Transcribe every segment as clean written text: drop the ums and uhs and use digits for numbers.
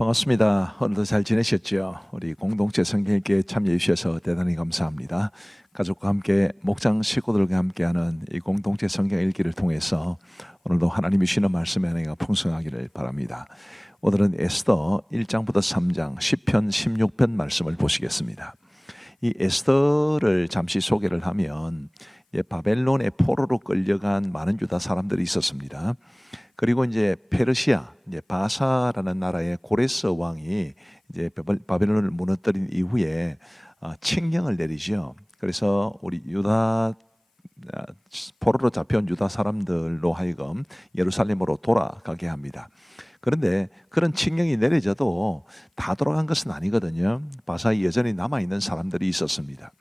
반갑습니다. 오늘도 잘 지내셨죠? 우리 공동체 성경읽기에 참여해 주셔서 대단히 감사합니다. 가족과 함께 목장 식구들과 함께하는 이 공동체 성경읽기를 통해서 오늘도 하나님이 주시는 말씀의 은혜가 풍성하기를 바랍니다. 오늘은 에스더 1장부터 3장 10편 16편 말씀을 보시겠습니다. 이 에스더를 잠시 소개를 하면 바벨론의 포로로 끌려간 많은 유다 사람들이 있었습니다. 그리고 이제 페르시아, 바사라는 나라의 고레스 왕이 이제 바벨론을 무너뜨린 이후에 칙령을 내리죠. 그래서 우리 유다 포로로 잡혀온 유다 사람들로 하여금 예루살렘으로 돌아가게 합니다. 그런데 그런 칙령이 내려져도 다 돌아간 것은 아니거든요. 바사에 여전히 남아있는 사람들이 있었습니다.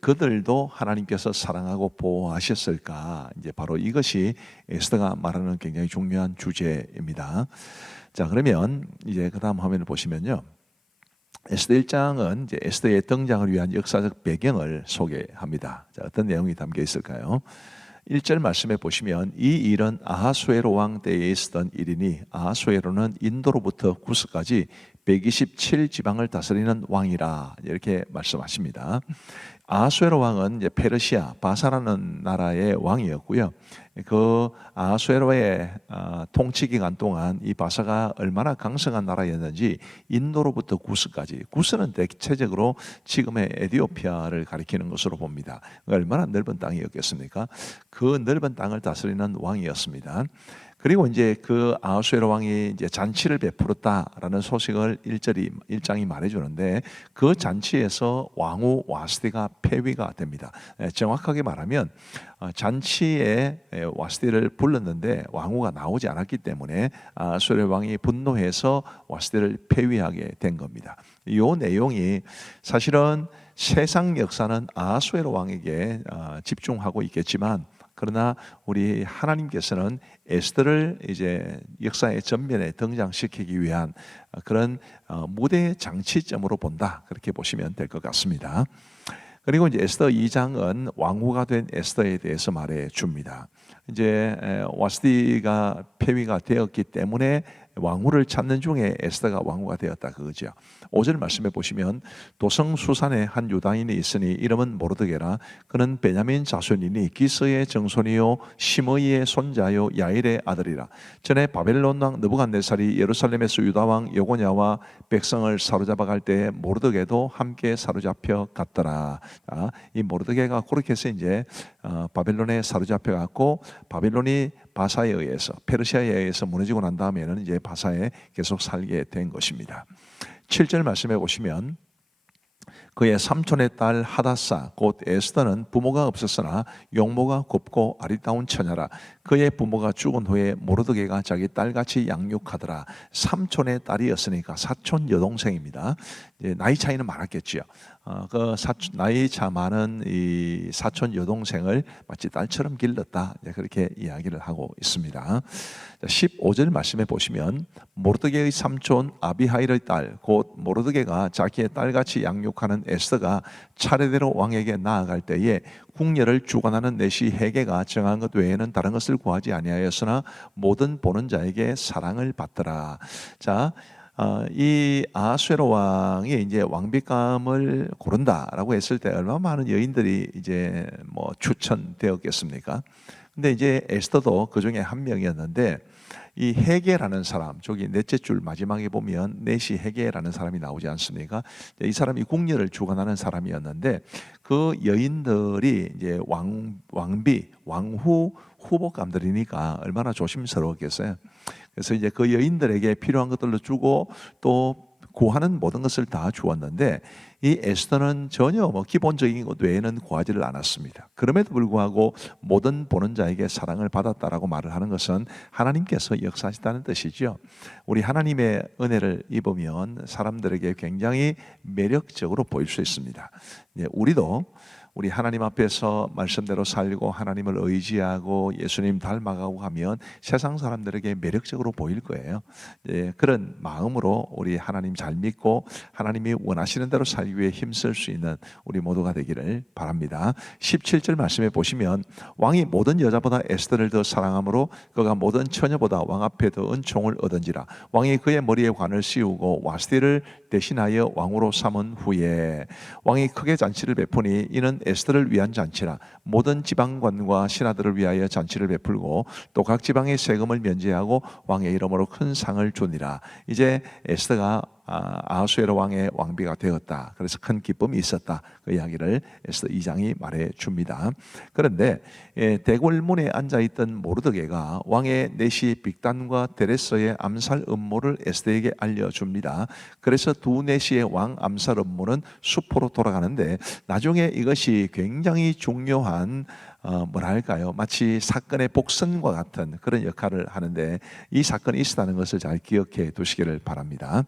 그들도 하나님께서 사랑하고 보호하셨을까? 이제 바로 이것이 에스더가 말하는 굉장히 중요한 주제입니다. 자, 그러면 이제 그다음 화면을 보시면요. 에스더 1장은 이제 에스더의 등장을 위한 역사적 배경을 소개합니다. 자, 어떤 내용이 담겨 있을까요? 1절 말씀에 보시면 이 일은 아하수에로 왕 때에 있었던 일이니 아하수에로는 인도로부터 구스까지 127지방을 다스리는 왕이라 이렇게 말씀하십니다. 아하수에로 왕은 이제 페르시아 바사라는 나라의 왕이었고요. 그 아하수에로의 통치 기간 동안 이 바사가 얼마나 강성한 나라였는지 인도로부터 구스까지, 구스는 대체적으로 지금의 에티오피아를 가리키는 것으로 봅니다. 얼마나 넓은 땅이었겠습니까? 그 넓은 땅을 다스리는 왕이었습니다. 그리고 이제 그 아하수에로 왕이 이제 잔치를 베풀었다라는 소식을 1장이 말해주는데 그 잔치에서 왕후 와스디가 폐위가 됩니다. 정확하게 말하면 잔치에 와스디를 불렀는데 왕후가 나오지 않았기 때문에 아하수에로 왕이 분노해서 와스디를 폐위하게 된 겁니다. 이 내용이 사실은 세상 역사는 아하수에로 왕에게 집중하고 있겠지만 그러나 우리 하나님께서는 에스더를 이제 역사의 전면에 등장시키기 위한 그런 무대 장치점으로 본다, 그렇게 보시면 될 것 같습니다. 그리고 이제 에스더 2장은 왕후가 된 에스더에 대해서 말해 줍니다. 이제 와스디가 폐위가 되었기 때문에 왕후를 찾는 중에 에스더가 왕후가 되었다 그거죠. 5절 말씀해 보시면 도성수산에 한 유다인이 있으니 이름은 모르드게라. 그는 베냐민 자손이니 기스의 정손이요 시므이의 손자요 야일의 아들이라. 전에 바벨론 왕 느부갓네살이 예루살렘에서 유다 왕 여고냐와 백성을 사로잡아 갈 때에 모르드게도 함께 사로잡혀 갔더라. 이 모르드게가 그렇게 해서 이제 바벨론에 사로잡혀 갔고 바벨론이 바사에 의해서 페르시아에 의해서 무너지고 난 다음에는 이제 바사에 계속 살게 된 것입니다. 7절 말씀해 보시면 그의 삼촌의 딸 하다사 곧 에스더는 부모가 없었으나 용모가 곱고 아리따운 처녀라. 그의 부모가 죽은 후에 모르드게가 자기 딸같이 양육하더라. 삼촌의 딸이었으니까 사촌 여동생입니다. 나이 차이는 많았겠지요. 나이 차 많은 이 사촌 여동생을 마치 딸처럼 길렀다, 그렇게 이야기를 하고 있습니다. 15절 말씀해 보시면 모르드게의 삼촌 아비하일의 딸 곧 모르드게가 자기의 딸같이 양육하는 에스더가 차례대로 왕에게 나아갈 때에 궁녀를 주관하는 내시 헤게가 정한 것 외에는 다른 것을 구하지 아니하였으나 모든 보는 자에게 사랑을 받더라. 자, 이 아하수에로 왕이 이제 왕비감을 고른다라고 했을 때 얼마나 많은 여인들이 이제 뭐 추천되었겠습니까? 근데 이제 에스더도 그 중에 한 명이었는데 이 헤게라는 사람, 저기 넷째 줄 마지막에 보면 넷이 헤게라는 사람이 나오지 않습니까? 이 사람이 궁녀를 주관하는 사람이었는데 그 여인들이 이제 왕비, 왕후 후보감들이니까 얼마나 조심스러웠겠어요. 그래서 이제 그 여인들에게 필요한 것들로 주고 또 구하는 모든 것을 다 주었는데 이 에스더는 전혀 기본적인 것 외에는 구하지를 않았습니다. 그럼에도 불구하고 모든 보는 자에게 사랑을 받았다라고 말을 하는 것은 하나님께서 역사하시다는 뜻이죠. 우리 하나님의 은혜를 입으면 사람들에게 굉장히 매력적으로 보일 수 있습니다. 우리도 우리 하나님 앞에서 말씀대로 살고 하나님을 의지하고 예수님 닮아가고 하면 세상 사람들에게 매력적으로 보일 거예요. 그런 마음으로 우리 하나님 잘 믿고 하나님이 원하시는 대로 살기 위해 힘쓸 수 있는 우리 모두가 되기를 바랍니다. 17절 말씀에 보시면 왕이 모든 여자보다 에스더를 더 사랑하므로 그가 모든 처녀보다 왕 앞에 더 은총을 얻은지라. 왕이 그의 머리에 관을 씌우고 와스티를 대신하여 왕으로 삼은 후에 왕이 크게 잔치를 베푸니 이는 에스더를 위한 잔치라. 모든 지방관과 신하들을 위하여 잔치를 베풀고 또 각 지방의 세금을 면제하고 왕의 이름으로 큰 상을 주니라. 이제 에스더가 아하수에로 왕의 왕비가 되었다. 그래서 큰 기쁨이 있었다. 그 이야기를 에스더 2장이 말해 줍니다. 그런데 대궐문에 앉아있던 모르드게가 왕의 내시 빅단과 데레서의 암살 음모를 에스더에게 알려줍니다. 그래서 두 내시의 왕 암살 음모는 수포로 돌아가는데 나중에 이것이 굉장히 중요한 뭐랄까요, 마치 사건의 복선과 같은 그런 역할을 하는데 이 사건이 있었다는 것을 잘 기억해 두시기를 바랍니다.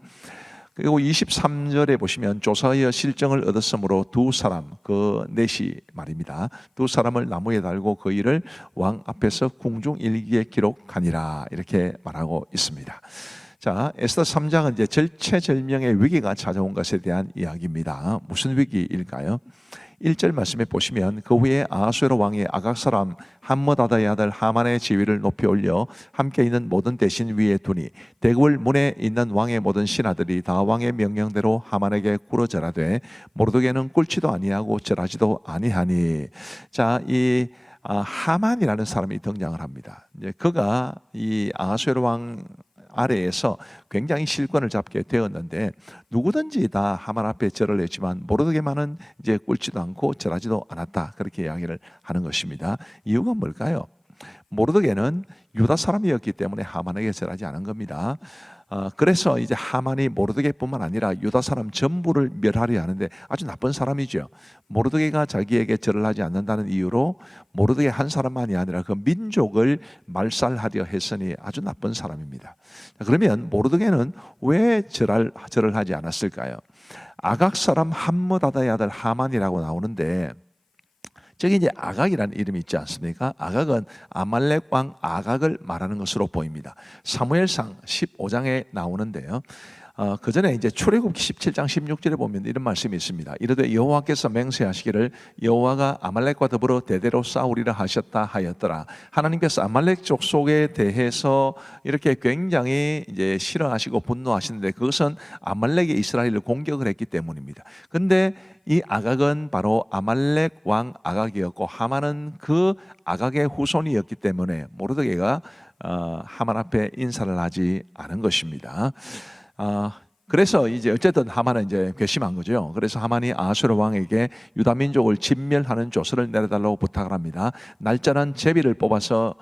그리고 23절에 보시면 조사하여 실정을 얻었으므로 두 사람, 그 넷이 말입니다. 두 사람을 나무에 달고 그 일을 왕 앞에서 궁중일기에 기록하니라 이렇게 말하고 있습니다. 자, 에스더 3장은 이제 절체절명의 위기가 찾아온 것에 대한 이야기입니다. 무슨 위기일까요? 1절 말씀에 보시면 그 후에 아하수에로 왕이 아각 사람 함므다다의 아들 하만의 지위를 높이 올려 함께 있는 모든 대신 위에 두니 대궐 문에 있는 왕의 모든 신하들이 다 왕의 명령대로 하만에게 꿇어 절하되 모르드게는 꿇지도 아니하고 절하지도 아니하니. 자, 이 하만이라는 사람이 등장을 합니다. 이제 그가 이 아하수에로 왕 아래에서 굉장히 실권을 잡게 되었는데 누구든지 다 하만 앞에 절을 했지만 모르드게만은 이제 꿇지도 않고 절하지도 않았다. 그렇게 이야기를 하는 것입니다. 이유가 뭘까요? 모르드게는 유다 사람이었기 때문에 하만에게 절하지 않은 겁니다. 그래서 이제 하만이 모르드게뿐만 아니라 유다 사람 전부를 멸하려 하는데 아주 나쁜 사람이죠. 모르드게가 자기에게 절을 하지 않는다는 이유로 모르드게 한 사람만이 아니라 그 민족을 말살하려 했으니 아주 나쁜 사람입니다. 그러면 모르드게는 왜 절을 하지 않았을까요? 아각 사람 함므다다의 아들 하만이라고 나오는데 저기 이제 아각이라는 이름이 있지 않습니까? 아각은 아말렉 왕 아각을 말하는 것으로 보입니다. 사무엘상 15장에 나오는데요. 그 전에 이제 출애굽기 17장 16절에 보면 이런 말씀이 있습니다. 이르되 여호와께서 맹세하시기를 여호와가 아말렉과 더불어 대대로 싸우리라 하셨다 하였더라. 하나님께서 아말렉 족속에 대해서 이렇게 굉장히 이제 싫어하시고 분노하시는데 그것은 아말렉이 이스라엘을 공격을 했기 때문입니다. 근데 이 아각은 바로 아말렉 왕 아각이었고 하만은 그 아각의 후손이었기 때문에 모르드게가 하만 앞에 인사를 하지 않은 것입니다. 그래서 이제 어쨌든 하만은 이제 괘씸한 거죠. 그래서 하만이 아하수에로 왕에게 유다 민족을 진멸하는 조서를 내려달라고 부탁을 합니다. 날짜는 제비를 뽑아서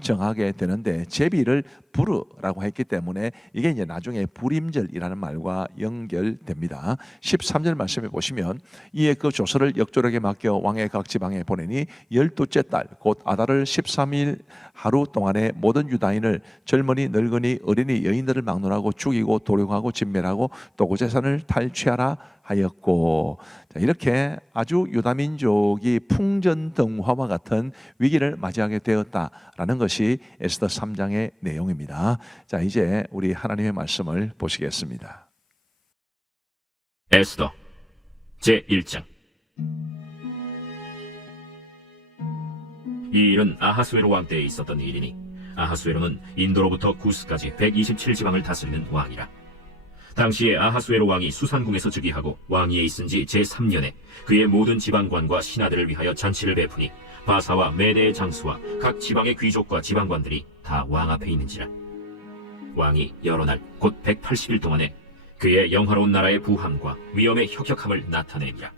정하게 되는데 제비를 부르라고 했기 때문에 이게 이제 나중에 불임절이라는 말과 연결됩니다. 13절 말씀에 보시면 이에 그 조서를 역조력에 맡겨 왕의 각 지방에 보내니 12째 달 곧 아달을 13일 하루 동안에 모든 유다인을 젊은이 늙은이 어린이 여인들을 막론하고 죽이고 도륙하고 진멸하고 도구재산을 탈취하라 하였고. 자, 이렇게 아주 유다 민족이 풍전등화와 같은 위기를 맞이하게 되었다라는 것이 에스더 3장의 내용입니다. 자, 이제 우리 하나님의 말씀을 보시겠습니다. 에스더 제1장. 이 일은 아하수에로 왕 때에 있었던 일이니 아하수에로는 인도로부터 구스까지 127지방을 다스리는 왕이라. 당시에 아하수에로 왕이 수산궁에서 즉위하고 왕위에 있은 지 제3년에 그의 모든 지방관과 신하들을 위하여 잔치를 베푸니 바사와 메대의 장수와 각 지방의 귀족과 지방관들이 다 왕 앞에 있는지라. 왕이 여러 날 곧 180일 동안에 그의 영화로운 나라의 부함과 위엄의 혁혁함을 나타내니라.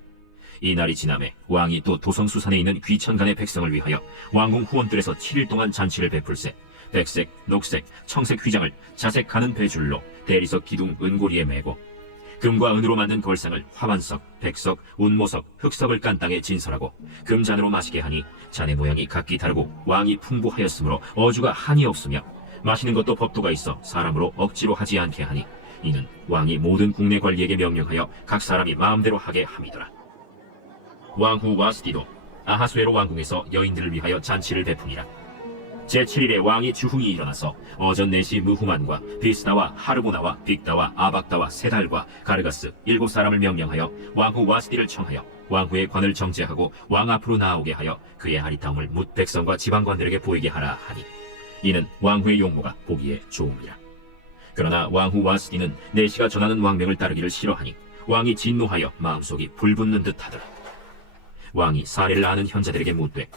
이 날이 지남에 왕이 또 도성수산에 있는 귀천간의 백성을 위하여 왕궁 후원들에서 7일 동안 잔치를 베풀세 백색, 녹색, 청색 휘장을 자색 가는 배줄로 대리석 기둥 은고리에 메고 금과 은으로 만든 걸상을 화만석, 백석, 운모석, 흑석을 깐 땅에 진설하고 금잔으로 마시게 하니 잔의 모양이 각기 다르고 왕이 풍부하였으므로 어주가 한이 없으며 마시는 것도 법도가 있어 사람으로 억지로 하지 않게 하니 이는 왕이 모든 국내 관리에게 명령하여 각 사람이 마음대로 하게 함이더라. 왕후 와스디도 아하수에로 왕궁에서 여인들을 위하여 잔치를 베푸니라. 제7일에 왕이 주흥이 일어나서 어전 내시 무후만과 비스다와 하르보나와 빅다와 아박다와 세달과 가르가스 7사람을 명령하여 왕후 와스디를 청하여 왕후의 관을 정제하고 왕 앞으로 나오게 하여 그의 아리따움을 뭇 백성과 지방관들에게 보이게 하라 하니 이는 왕후의 용모가 보기에 좋음이라. 그러나 왕후 와스디는 내시가 전하는 왕명을 따르기를 싫어하니 왕이 진노하여 마음속이 불붙는 듯하더라. 왕이 사례를 아는 현자들에게 묻되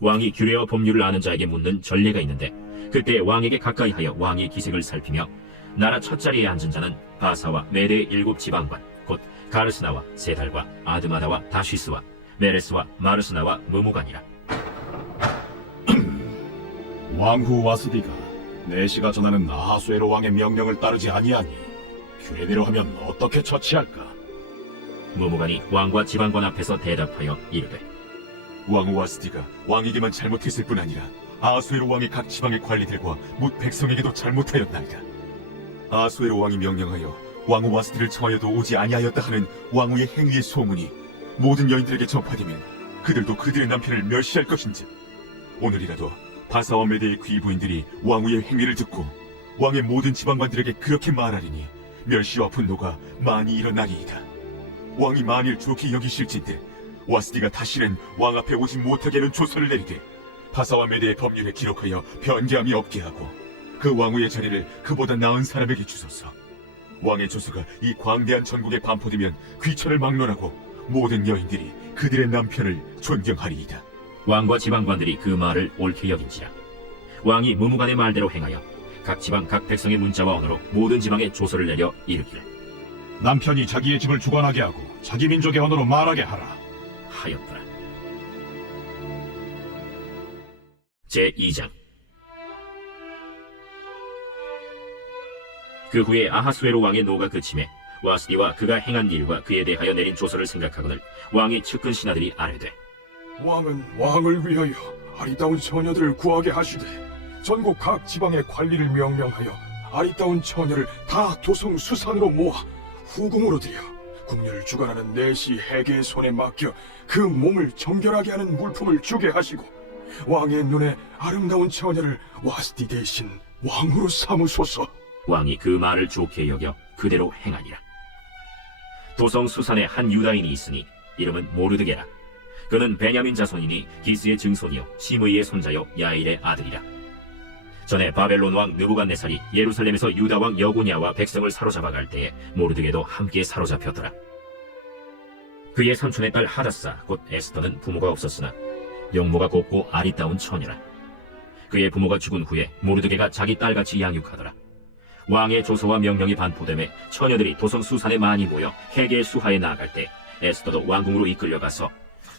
왕이 규례와 법률을 아는 자에게 묻는 전례가 있는데 그때 왕에게 가까이하여 왕의 기색을 살피며 나라 첫 자리에 앉은 자는 바사와 메대의 7 지방관 곧 가르스나와 세달과 아드마다와 다시스와 메레스와 마르스나와 무무간이라. 왕후 와스디가 내시가 전하는 아하수에로 왕의 명령을 따르지 아니하니 규례대로 하면 어떻게 처치할까? 무무간이 왕과 지방관 앞에서 대답하여 이르되 왕후 와스디가 왕에게만 잘못했을 뿐 아니라 아하수에로 왕의 각 지방의 관리들과 뭇 백성에게도 잘못하였나이다. 아하수에로 왕이 명령하여 왕후 와스디를 청하여도 오지 아니하였다 하는 왕후의 행위의 소문이 모든 여인들에게 전파되면 그들도 그들의 남편을 멸시할 것인즉 오늘이라도 바사와 메대의 귀부인들이 왕후의 행위를 듣고 왕의 모든 지방관들에게 그렇게 말하리니 멸시와 분노가 많이 일어나리이다. 왕이 만일 좋게 여기실진데 와스디가 다시는 왕 앞에 오지 못하게 하는 조서를 내리되 바사와 메대의 법률에 기록하여 변개함이 없게 하고 그 왕후의 자리를 그보다 나은 사람에게 주소서. 왕의 조서가 이 광대한 전국에 반포되면 귀천을 막론하고 모든 여인들이 그들의 남편을 존경하리이다. 왕과 지방관들이 그 말을 옳게 여긴지라. 왕이 무무간의 말대로 행하여 각 지방 각 백성의 문자와 언어로 모든 지방에 조서를 내려 이르기를 남편이 자기의 집을 주관하게 하고 자기 민족의 언어로 말하게 하라. 하였더라. 제2장. 그 후에 아하수에로 왕의 노가 그침에 와스디와 그가 행한 일과 그에 대하여 내린 조서를 생각하거늘 왕의 측근 신하들이 아뢰되 왕은 왕을 위하여 아리따운 처녀들을 구하게 하시되 전국 각 지방의 관리를 명령하여 아리따운 처녀를 다 도성 수산으로 모아 후궁으로 들여 궁녀를 주관하는 내시 해계의 손에 맡겨 그 몸을 정결하게 하는 물품을 주게 하시고 왕의 눈에 아름다운 처녀를 와스디 대신 왕으로 삼으소서. 왕이 그 말을 좋게 여겨 그대로 행하니라. 도성 수산에 한 유다인이 있으니 이름은 모르드게라. 그는 베냐민 자손이니 기스의 증손이요 시므이의 손자요 야일의 아들이라. 전에 바벨론 왕 느부갓네살이 예루살렘에서 유다 왕 여고냐와 백성을 사로잡아갈 때에 모르드게도 함께 사로잡혔더라. 그의 삼촌의 딸 하다사 곧 에스더는 부모가 없었으나 용모가 곱고 아리따운 처녀라. 그의 부모가 죽은 후에 모르드게가 자기 딸같이 양육하더라. 왕의 조서와 명령이 반포됨에 처녀들이 도성 수산에 많이 모여 해계의 수하에 나아갈 때 에스더도 왕궁으로 이끌려가서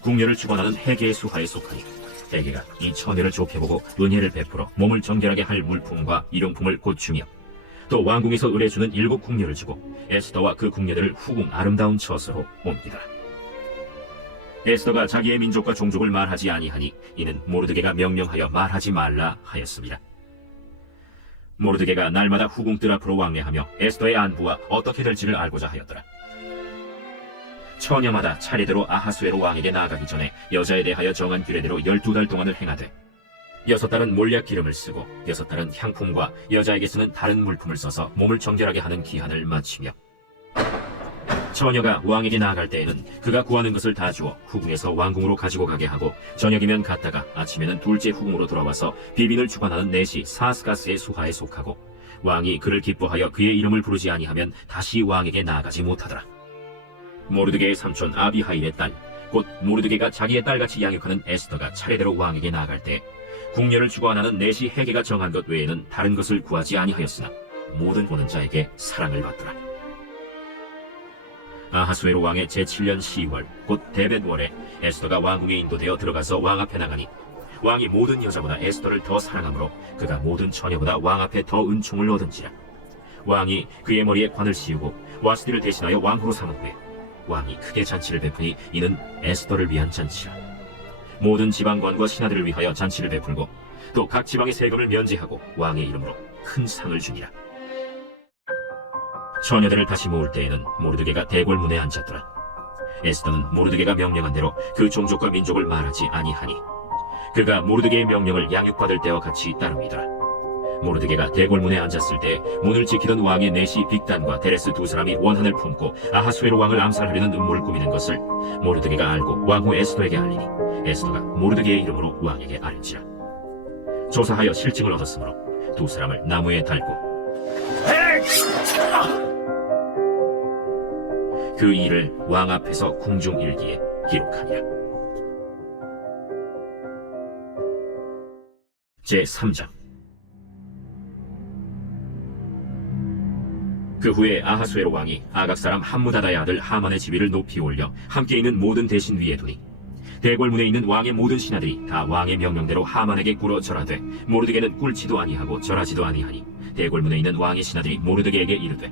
궁녀를 주관하는 해계의 수하에 속하니 해계가 이 처녀를 좋게 보고 은혜를 베풀어 몸을 정결하게 할 물품과 일용품을 곧 주며 또 왕궁에서 의뢰주는 7 궁녀를 주고 에스더와 그 궁녀들을 후궁 아름다운 처소로 옮기더라. 에스더가 자기의 민족과 종족을 말하지 아니하니 이는 모르드게가 명령하여 말하지 말라 하였습니다. 모르드게가 날마다 후궁 뜰 앞으로 왕래하며 에스더의 안부와 어떻게 될지를 알고자 하였더라. 처녀마다 차례대로 아하수에로 왕에게 나아가기 전에 여자에 대하여 정한 규례대로 12달 동안을 행하되 6달은 몰약 기름을 쓰고 6달은 향품과 여자에게 쓰는 다른 물품을 써서 몸을 정결하게 하는 기한을 마치며 처녀가 왕에게 나아갈 때에는 그가 구하는 것을 다 주어 후궁에서 왕궁으로 가지고 가게 하고 저녁이면 갔다가 아침에는 둘째 후궁으로 돌아와서 비빈을 주관하는 내시 사스가스의 수하에 속하고 왕이 그를 기뻐하여 그의 이름을 부르지 아니하면 다시 왕에게 나아가지 못하더라. 모르드게의 삼촌 아비하일의 딸, 곧 모르드게가 자기의 딸같이 양육하는 에스더가 차례대로 왕에게 나아갈 때 궁녀를 주관하는 내시 해계가 정한 것 외에는 다른 것을 구하지 아니하였으나 모든 보는 자에게 사랑을 받더라. 아하수에로 왕의 제7년 10월 곧 데벳월에 에스더가 왕궁에 인도되어 들어가서 왕 앞에 나가니 왕이 모든 여자보다 에스더를 더 사랑하므로 그가 모든 처녀보다 왕 앞에 더 은총을 얻은지라. 왕이 그의 머리에 관을 씌우고 와스디를 대신하여 왕후로 삼은 후에 왕이 크게 잔치를 베푸니 이는 에스더를 위한 잔치라. 모든 지방관과 신하들을 위하여 잔치를 베풀고 또 각 지방의 세금을 면제하고 왕의 이름으로 큰 상을 주니라. 처녀들을 다시 모을 때에는 모르드게가 대궐문에 앉았더라. 에스더는 모르드게가 명령한 대로 그 종족과 민족을 말하지 아니하니 그가 모르드게의 명령을 양육받을 때와 같이 따릅니다. 모르드게가 대궐문에 앉았을 때 문을 지키던 왕의 내시 빅단과 데레스 두 사람이 원한을 품고 아하수에로 왕을 암살하려는 음모를 꾸미는 것을 모르드게가 알고 왕후 에스더에게 알리니 에스더가 모르드게의 이름으로 왕에게 알지라. 조사하여 실증을 얻었으므로 두 사람을 나무에 달고 그 일을 왕 앞에서 궁중일기에 기록하니라. 제3장. 그 후에 아하수에로 왕이 아각 사람 함무다다의 아들 하만의 지위를 높이 올려 함께 있는 모든 대신 위에 두니 대궐문에 있는 왕의 모든 신하들이 다 왕의 명령대로 하만에게 꿇어 절하되 모르드게는 꿇지도 아니하고 절하지도 아니하니 대궐문에 있는 왕의 신하들이 모르드게에게 이르되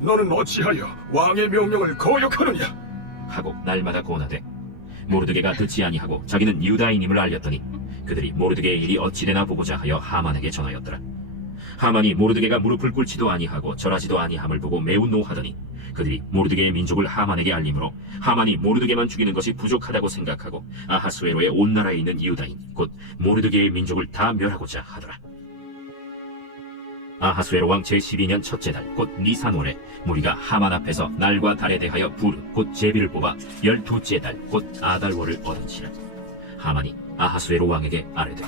너는 어찌하여 왕의 명령을 거역하느냐? 하고 날마다 고나되 모르드게가 듣지 아니하고 자기는 유다인임을 알렸더니 그들이 모르드게의 일이 어찌되나 보고자 하여 하만에게 전하였더라. 하만이 모르드게가 무릎을 꿇지도 아니하고 절하지도 아니함을 보고 매우 노하더니 그들이 모르드게의 민족을 하만에게 알림으로 하만이 모르드게만 죽이는 것이 부족하다고 생각하고 아하수에로의 온 나라에 있는 유다인 곧 모르드게의 민족을 다 멸하고자 하더라. 아하수에로 왕 제12년 첫째 달 곧 니산월에 무리가 하만 앞에서 날과 달에 대하여 부르 곧 제비를 뽑아 12째 달 곧 아달월을 얻은지라. 하만이 아하수에로 왕에게 아뢰되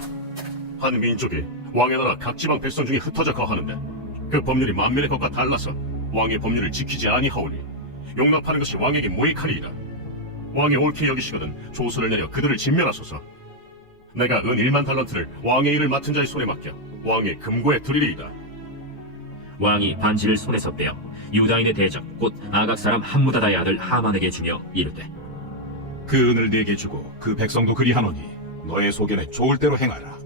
한 민족이 왕의 나라 각 지방 백성 중에 흩어져 거하는데 그 법률이 만민의 것과 달라서 왕의 법률을 지키지 아니하오니 용납하는 것이 왕에게 무익하니이다. 왕이 옳게 여기시거든 조서를 내려 그들을 진멸하소서. 내가 은 1만 달란트를 왕의 일을 맡은 자의 손에 맡겨 왕의 금고에 두리리이다. 왕이 반지를 손에서 빼어 유다인의 대적 곧 아각 사람 함무다다의 아들 하만에게 주며 이르되 그 은을 네게 주고 그 백성도 그리하노니 너의 소견에 좋을 대로 행하라.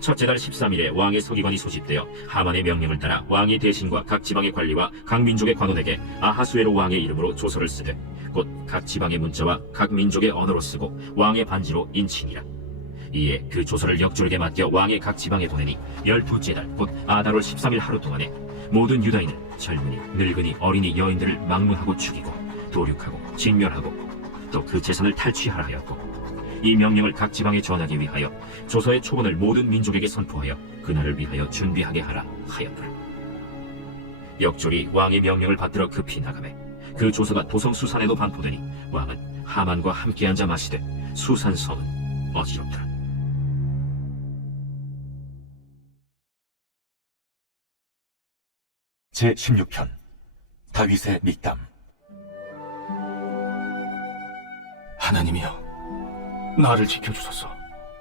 첫째 달 13일에 왕의 서기관이 소집되어 하만의 명령을 따라 왕의 대신과 각 지방의 관리와 각 민족의 관원에게 아하수에로 왕의 이름으로 조서를 쓰되 곧 각 지방의 문자와 각 민족의 언어로 쓰고 왕의 반지로 인치니라. 이에 그 조서를 역졸에게 맡겨 왕의 각 지방에 보내니 12째 달 곧 아달월 13일 하루 동안에 모든 유다인을 젊은이 늙은이 어린이 여인들을 막론하고 죽이고 도륙하고 진멸하고 또 그 재산을 탈취하라 하였고 이 명령을 각 지방에 전하기 위하여 조서의 초본을 모든 민족에게 선포하여 그날을 위하여 준비하게 하라 하였더라. 역졸이 왕의 명령을 받들어 급히 나가매 그 조서가 도성 수산에도 반포되니 왕은 하만과 함께 앉아 마시되 수산 성은 어지럽더라. 제16편 다윗의 믹담. 하나님이여, 나를 지켜주소서.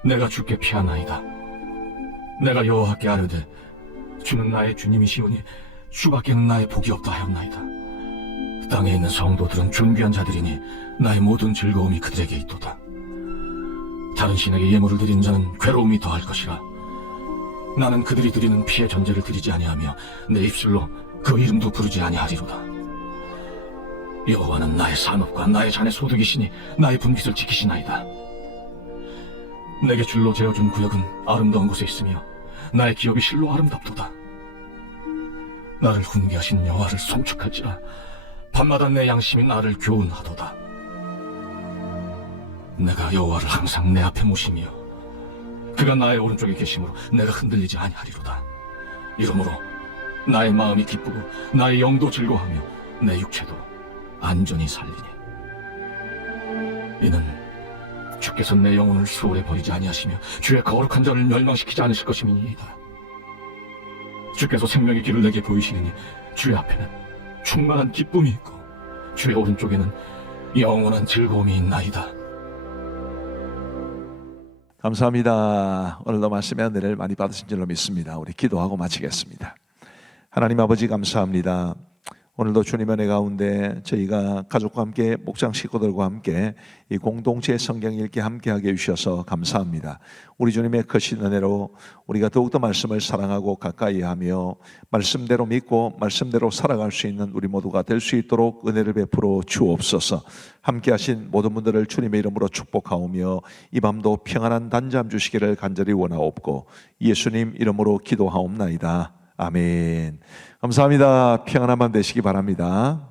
내가 주께 피하나이다. 내가 여호와께 아뢰되 주는 나의 주님이시오니 주밖에는 나의 복이 없다 하였나이다. 땅에 있는 성도들은 존귀한 자들이니 나의 모든 즐거움이 그들에게 있도다. 다른 신에게 예물을 드리는 자는 괴로움이 더할 것이라. 나는 그들이 드리는 피의 전제를 드리지 아니하며 내 입술로 그 이름도 부르지 아니하리로다. 여호와는 나의 산업과 나의 잔의 소득이시니 나의 분깃을 지키시나이다. 내게 줄로 재어준 구역은 아름다운 곳에 있으며 나의 기업이 실로 아름답도다. 나를 훈계하신 여호와를 송축할지라. 밤마다 내 양심이 나를 교훈하도다. 내가 여호와를 항상 내 앞에 모시며 그가 나의 오른쪽에 계심으로 내가 흔들리지 아니하리로다. 이러므로 나의 마음이 기쁘고 나의 영도 즐거워하며 내 육체도 안전히 살리니 이는 주께서 내 영혼을 수월에 버리지 아니하시며 주의 거룩한 자를 멸망시키지 않으실 것임이니이다. 주께서 생명의 길을 내게 보이시리니 주의 앞에는 충만한 기쁨이 있고 주의 오른쪽에는 영원한 즐거움이 있나이다. 감사합니다. 오늘도 말씀의 은혜를 많이 받으신 줄로 믿습니다. 우리 기도하고 마치겠습니다. 하나님 아버지 감사합니다. 오늘도 주님의 은혜 가운데 저희가 가족과 함께 목장 식구들과 함께 이 공동체 성경 읽기 함께하게 해주셔서 감사합니다. 우리 주님의 크신 은혜로 우리가 더욱더 말씀을 사랑하고 가까이 하며 말씀대로 믿고 말씀대로 살아갈 수 있는 우리 모두가 될 수 있도록 은혜를 베풀어 주옵소서. 함께 하신 모든 분들을 주님의 이름으로 축복하오며 이 밤도 평안한 단잠 주시기를 간절히 원하옵고 예수님 이름으로 기도하옵나이다. 아멘. 감사합니다. 평안한 밤 되시기 바랍니다.